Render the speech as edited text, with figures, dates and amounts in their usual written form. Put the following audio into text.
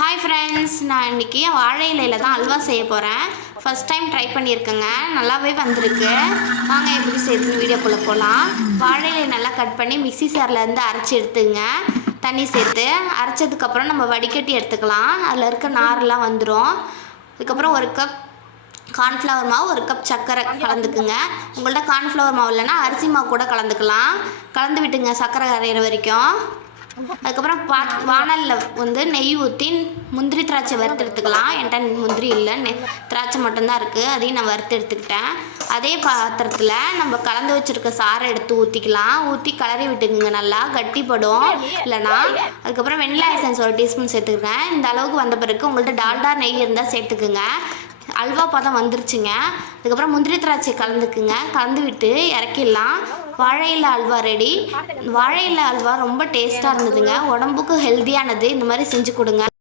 Hi friends, நான் இன்றைக்கி வாழை இலையில் தான் அல்வா செய்ய போகிறேன். ஃபஸ்ட் டைம் ட்ரை பண்ணியிருக்கேங்க, நல்லாவே வந்திருக்கு. வாங்க எப்படி செய்யுதுன்னு வீடியோக்குள்ளே போகலாம். வாழை இலையை நல்லா கட் பண்ணி மிக்ஸி சார்லேருந்து அரைச்சி எடுத்துங்க. தண்ணி சேர்த்து அரைச்சதுக்கப்புறம் நம்ம வடிகட்டி எடுத்துக்கலாம். அதில் இருக்க நாரெலாம் வந்துடும். அதுக்கப்புறம் ஒரு கப் கார்ன்ஃப்ளவர் மாவு, ஒரு கப் சர்க்கரை கலந்துக்குங்க. உங்கள்கிட்ட கார்ன்ஃப்ளவர் மாவு இல்லைன்னா அரிசி மாவு கூட கலந்துக்கலாம். கலந்து விட்டுங்க சர்க்கரை கரையிற வரைக்கும். அதுக்கப்புறம் வானலில் நெய் ஊற்றி முந்திரி திராட்சை வறுத்து எடுத்துக்கலாம். என்கிட்ட முந்திரி இல்லை, திராட்சை மட்டும்தான் இருக்குது. அதையும் நான் வறுத்து எடுத்துக்கிட்டேன். அதே பாத்திரத்தில் நம்ம கலந்து வச்சுருக்க சாறை எடுத்து ஊற்றிக்கலாம். ஊற்றி கிளறி விட்டுக்குங்க, நல்லா கட்டிப்படும் இல்லைனா. அதுக்கப்புறம் வெண்ணிலா எசன்ஸ் ஒரு டீஸ்பூன் சேர்த்துக்கிறேன். இந்த அளவுக்கு வந்த பிறகு உங்கள்கிட்ட டால்டா நெய் இருந்தால் சேர்த்துக்குங்க. அல்வா பதம் வந்துருச்சுங்க. அதுக்கப்புறம் முந்திரி திராட்சை கலந்துக்குங்க. கலந்து விட்டு இறக்கிடலாம். வாழை இலை அல்வா ரெடி. வாழை இலை அல்வா ரொம்ப டேஸ்ட்டாக இருந்ததுங்க. உடம்புக்கு ஹெல்த்தியானது. இந்த மாதிரி செஞ்சு கொடுங்க.